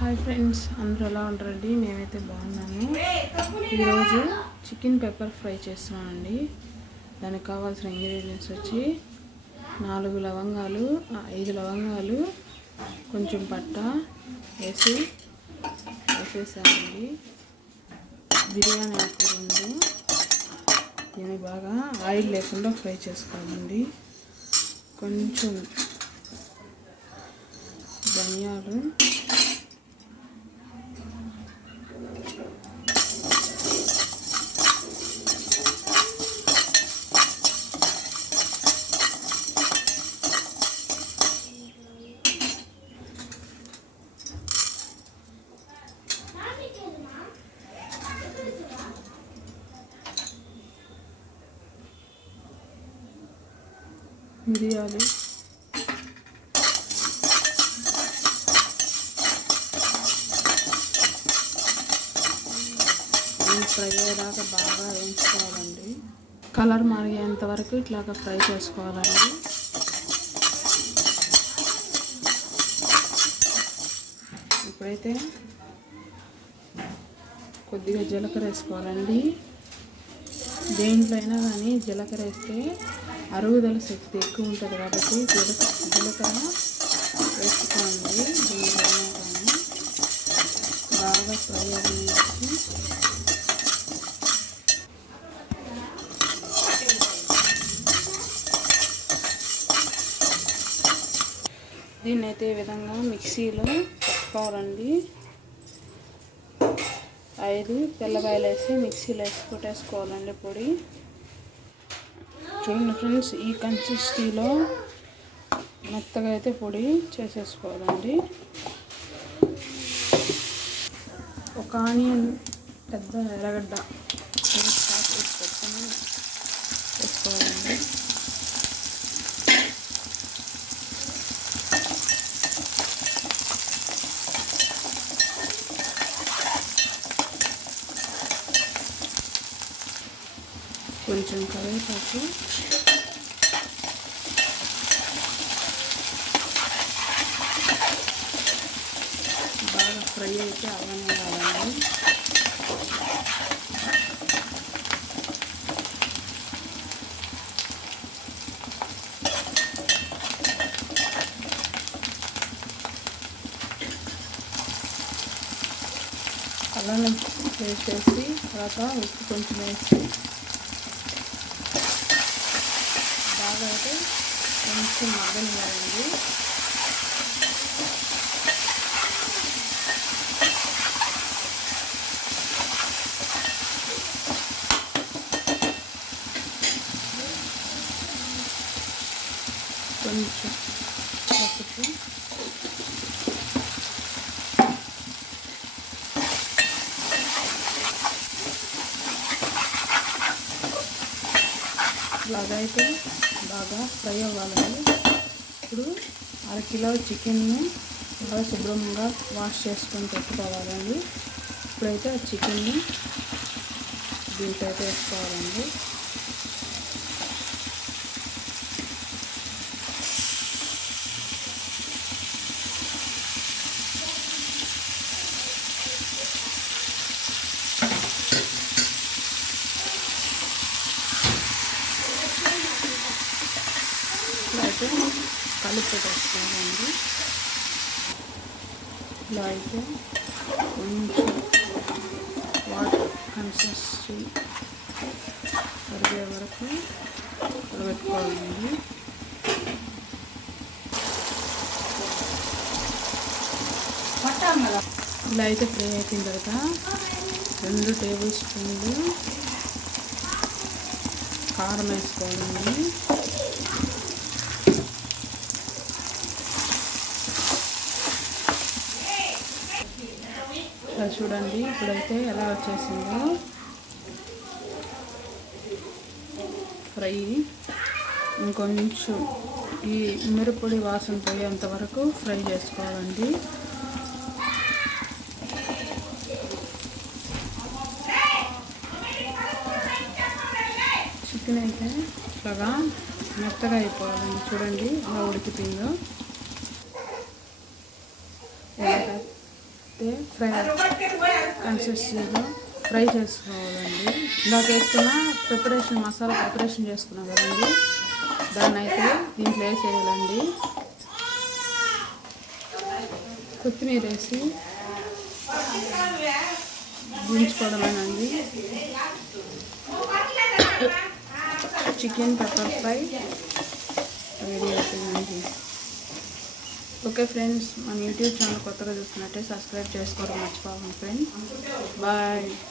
Hi friends, అందరూ ఎలా ఉంటారండి? నేనైతే బాగున్నాను. ఈరోజు చికెన్ పెప్పర్ ఫ్రై చేస్తున్నానండి. దానికి కావాల్సిన ఇంగ్రీడియంట్స్ వచ్చి 4 లవంగాలు, 5 లవంగాలు, కొంచెం పట్ట వేసేసానండి. బిర్యానీ ఆకు 2. దీన్ని బాగా ఆయిల్ లేకుండా ఫ్రై చేసుకోవాలండి. కొంచెం ధనియాలు, మిరియాలు, ఫ్రై అయ్యేదాకా బాగా వేయించుకోవాలండి. కలర్ మారేంత వరకు ఇట్లాగా ఫ్రై చేసుకోవాలండి. ఇప్పుడైతే కొద్దిగా జీలకర్ర వేసుకోవాలండి. దేంట్లో అయినా కానీ జీలకర్ర వేస్తే అరుగుదల శక్తి ఎక్కువ ఉంటుంది కాబట్టి జీలకర్ర వేసుకోండి. దీంట్లో అయినా కానీ బాగా ఫ్రై అయ్యేసి దీన్ని అయితే ఈ విధంగా మిక్సీలో పెట్టుకోవాలండి. 5 తెల్లబాయలు వేసి మిక్సీలో వేసి కొట్టేసుకోవాలండి పొడి. చూడండి ఫ్రెండ్స్, ఈ కన్సిస్టెన్సీలో మెత్తగా అయితే పొడి చేసేసుకోవాలండి. ఒక ఆనియన్, పెద్ద ఎర్రగడ్డ పెట్టుకొని వేసుకోవాలండి. కొంచెం కరివేపాకు, బాగా ఫ్రై అయితే అవన్నీ కావాలి. అల్లం వేసేసి తర్వాత ఉప్పు కొంచెం వేసి బాగా అయితే కొంచెం మగ్గనివ్వాలండి. కొంచెం పసుపు, ఇలాగా అయితే బాగా ఫ్రై అవ్వాలండి. ఇప్పుడు 1/2 కిలో చికెన్ని బాగా శుభ్రంగా వాష్ చేసుకొని పెట్టుకోవాలండి. ఇప్పుడైతే ఆ చికెన్ని దీంట్లో అయితే వేసుకోవాలండి. అయితే కలిపి పెట్టేసుకోవాలండి. ఇలా అయితే కొంచెం వాటర్ కన్సిస్టెన్సీ కరిగే వరకు ఉడకబెట్టుకోవాలండి. ఇలా అయితే ఫ్రై అయిపోయిన తర్వాత 2 టేబుల్ స్పూన్లు కారం వేసుకోవాలండి. చూడండి, ఇప్పుడైతే ఎలా వచ్చేసిందో ఫ్రై. ఇంకొంచెం ఈ మిరప్పొడి వాసన పోయేంత వరకు ఫ్రై చేసుకోవాలండి. చికెన్ అయితే ఇలాగా మెత్తగా అయిపోవాలండి. చూడండి ఎలా ఉడికిపోయిందో. అయితే కన్సిస్టెన్సీలో ఫ్రై చేసుకోవాలండి. ఇందాక వేసుకున్న మసాలా ప్రిపరేషన్ చేసుకున్నాం కదండి, దాన్ని అయితే దీంట్లో వేసేయాలండి. కొత్తిమీర వేసి దించుకోవడమేనండి. చికెన్ పెప్పర్ ఫ్రై రెడీ అవుతుందండి. ఓకే ఫ్రెండ్స్, మన యూట్యూబ్ ఛానల్ కొత్తగా చూస్తున్నట్టే సబ్స్క్రైబ్ చేసుకోవడం మర్చిపోకండి ఫ్రెండ్స్. బాయ్.